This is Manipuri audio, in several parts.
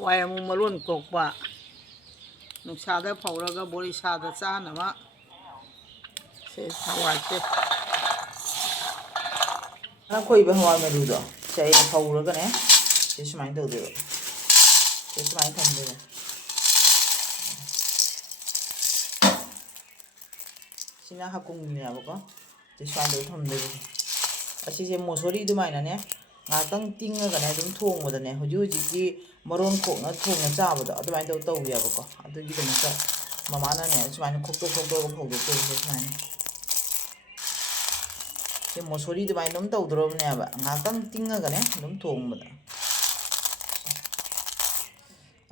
hawai amung malon kokpa nungsada phauraga borisada chanama se hawai se ana khoiba hawai marudo sai phauraga ne se sumai do de se sumai thamde sina hakung ni abako se sumai do thamde asi se mosori du mai na ne ngatang tinga ga ne dum thong boda ne hoju ji ki maron khok na thong na cha boda adu mai do to ya bako adu gi dum ka mama na ne sumai khok to ko phog do se sumai se mosori du mai dum to dro ne ba ngatang tinga ga ne dum thong boda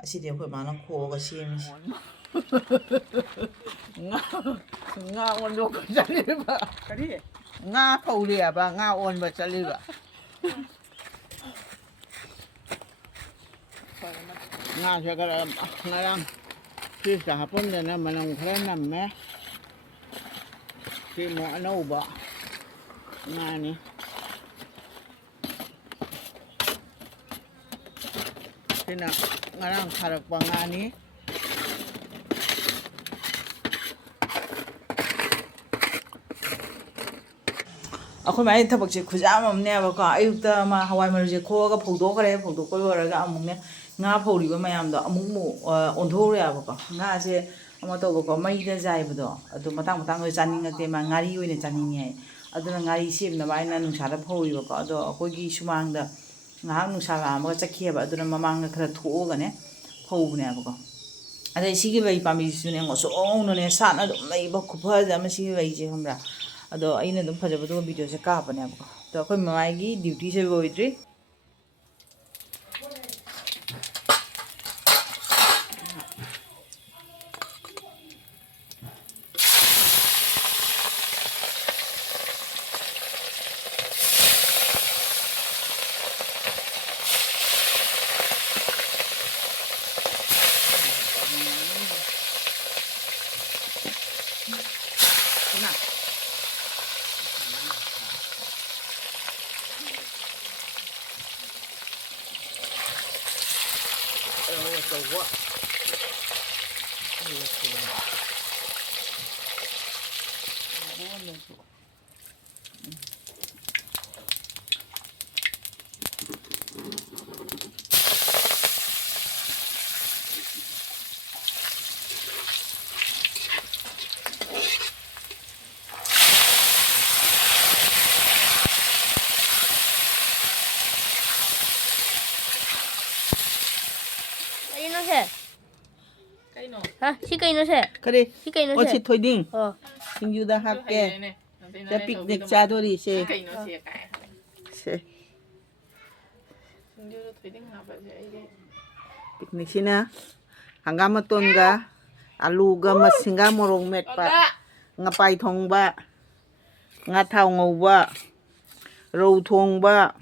asi de khoi ma na kho ga sem nga on do ka chaliba kari nga phauri aba nga on ba chaliba nga segara ngarang si sa hapon na manang khara namme si mo anauba nga ni sina ngarang kharak pa nga ni akhoi mai thabak je khujam amne abako ayukta ma hawai maru je khoga phogdokare phogdokko loraga amune nga phoriba mayam do amukmu ondhore abako nga je ama tobako mai da jaibdo adu matang matang oi chaningate ma ngari oine chaninge aduna ngari semna baina nungsada phoribako ado akogi sumangda ngahak nungsala amaga chakheba aduna mamangda khara thoga ne phobne abako adai sigi bai pami sune ngosong no ne sana dum leiba khuphaja ma sigi bai je hamra ado aina dum phajabado video se ka bane abko to akhoi mamai gi duty se boidri hả chị cây nó sẽ kari chị cây nó o sẽ chi thoiding singjuda hakke ja picnic cha dori se se picnic sina hangam matonga alu ga masinga morong metpa ngapai thongba nga thau ngauba rau thongba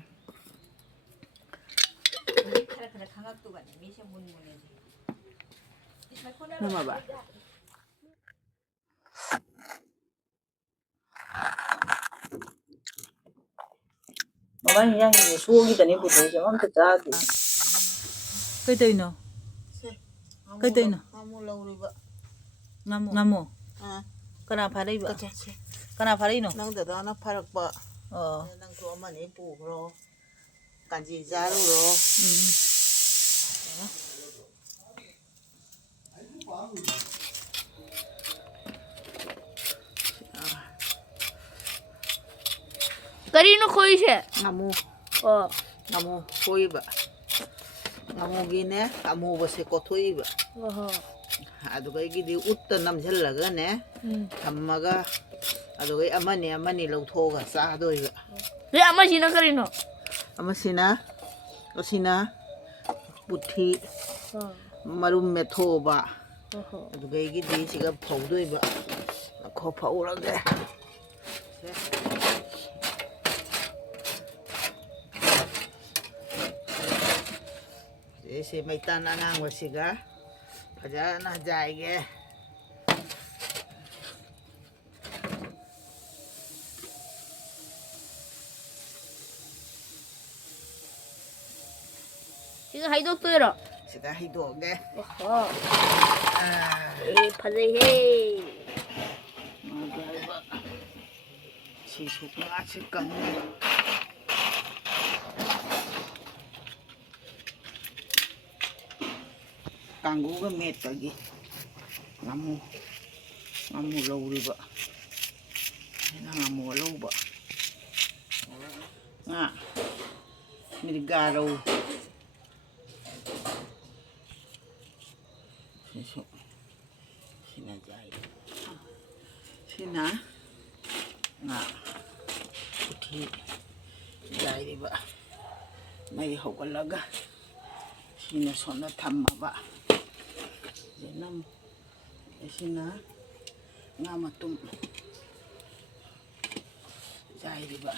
nama ba mama yang ni sugi tani puto se mam ta chadi kai toino kai toino amu lauriba ngamo kana pharai ba kana pharai no nang da na pharakba nang to amani pu ro kanji jaru ro Ngari nó khôi sẽ ngamu ờ ngamu khoiba ngamu gine amu base kothoiba aduga gidi utta namjhallaga ne thammaga aduga amani lauthoga cha doiba thế ama gì nó ngari nó amasina osina puthi marum methoba aduga gidi siga phaudoiba kho phaurage ese maitan anang wasiga fajana jaige 지금 하이도 또요 ꯉꯥꯁꯤꯒ ꯍꯩꯗꯣꯛꯑꯒꯦ Oh. Padai hey. ꯉꯥꯒ ꯁꯤꯁꯨ ꯉꯥꯁꯤ ꯀꯪꯉꯤ ꯀꯥꯡꯒꯨꯒ ꯃꯦꯠꯄꯒꯤ ꯉꯥꯃꯨ ꯂꯧꯔꯤꯕ ꯑꯩꯅ ꯉꯥꯃꯨ ꯂꯧꯕ ꯉꯥ ꯃꯤꯔꯒꯥ ꯔꯧ ꯁꯤꯁꯨ sina jai sina nga uthi jai riba mai hogalaga sina sona thammaba jenam sina nga matum jai riba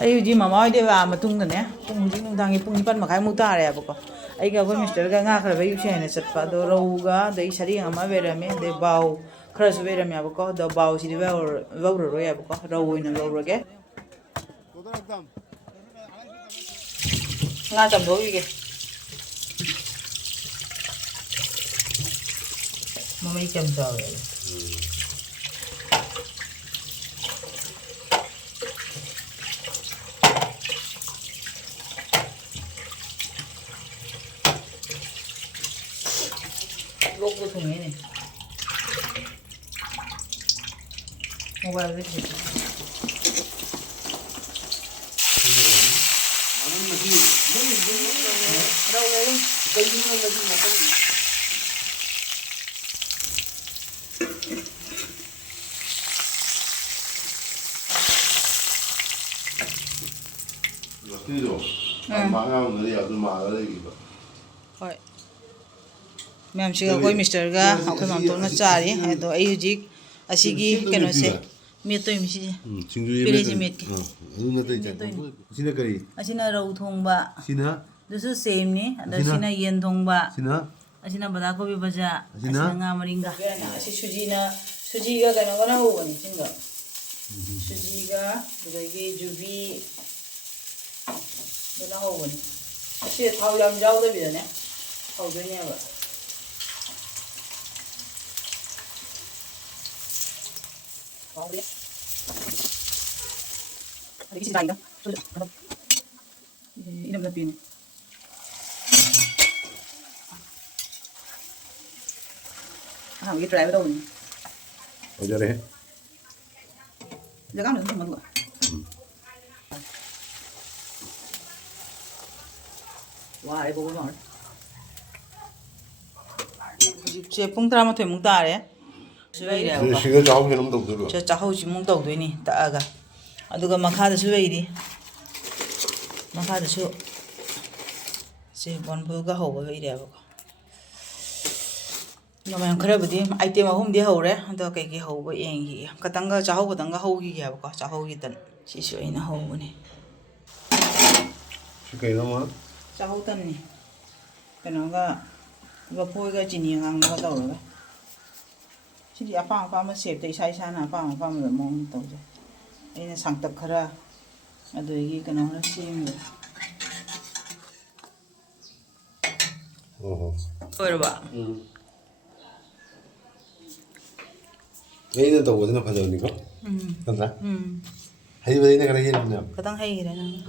ꯑꯩ ꯍꯧꯖꯤꯛ ꯃꯃꯥ ꯍꯣꯏꯗꯩ ꯂꯥꯛꯑ ꯃꯇꯨꯡꯗꯅꯦ ꯍꯧꯖꯤꯛ ꯅꯨꯡꯗꯥꯡꯒꯤ ꯄꯨꯡ 9:30ꯃꯨꯛ ꯇꯥꯔꯦꯕꯀꯣ ꯑꯩꯒ ꯑꯩꯈꯣꯏ ꯃꯤꯁꯇꯔꯒ ꯉꯥ ꯈꯔ ꯂꯩꯔꯨꯁꯦ ꯍꯥꯏꯅ ꯆꯠꯄ ꯑꯗꯣ ꯔꯧꯒ ꯑꯗꯩ ꯁꯔꯦꯡ ꯑꯃ ꯂꯩꯔꯝꯃꯦ ꯑꯗꯩ ꯕꯥꯎ ꯈꯔꯁꯨ ꯂꯩꯔꯝꯃꯦꯕꯀꯣ ꯑꯗꯣ ꯕꯥꯎꯁꯤꯗꯤ ꯂꯧꯔꯔꯣꯏꯌꯦꯕꯀꯣ ꯔꯧ ꯑꯣꯏꯅ ꯂꯧꯔꯒꯦ ꯉꯥ ꯆꯥꯝꯊꯣꯛꯈꯤꯒꯦ ꯃꯃꯩ ꯀꯌꯥꯝ ꯆꯥꯎꯋꯦ lokku thungene mobile dekhe Hoi. Ma'am siga koi Mr. ga akoi mam tong na chari ado ai hujik asigi kenose meat to imsi pere ji meat aduna tai cha sina kari asina rau thongba sina dusu same ni ado sina yen thongba sina asina bada ko bi baja asina nga maringa asi suji ga kana gana ho bani singa suji ga budagi jubi gana ho bani asi thau yam jaw da bi ne thau de ne ba Ini berapa ini? Ah, kita try betul ni. Ajar deh. Jangan ada sama dua. Wah, ibu banget. Cepung terama tuh mung tar ya. Siga jauh ke nom dog dulu. 저 짜호지 뭉 떡도이니 따가 아두가 마카드수 왜이리 마카드수 제 번부가 하고 이래고 너만 그래버디 아이템 아홈디 하오래 한다 그게 하고 얘기 그딴가 짜호고 단가 하오기게 하고 짜호기던 시시이나 하오네 Siga 이놈아. 짜호던니 그나가 이거 보이가 지니 한거 떠오르네 Jadi apa-apa save dari saya apa-apa mau tahu je. Ini sangtap kara, ada lagi kena orang sim. Oh. Berapa? Ini tahu ada apa jadi ni ko? Kan tak? Hari ini kerja ni mana? Kadang hari ni.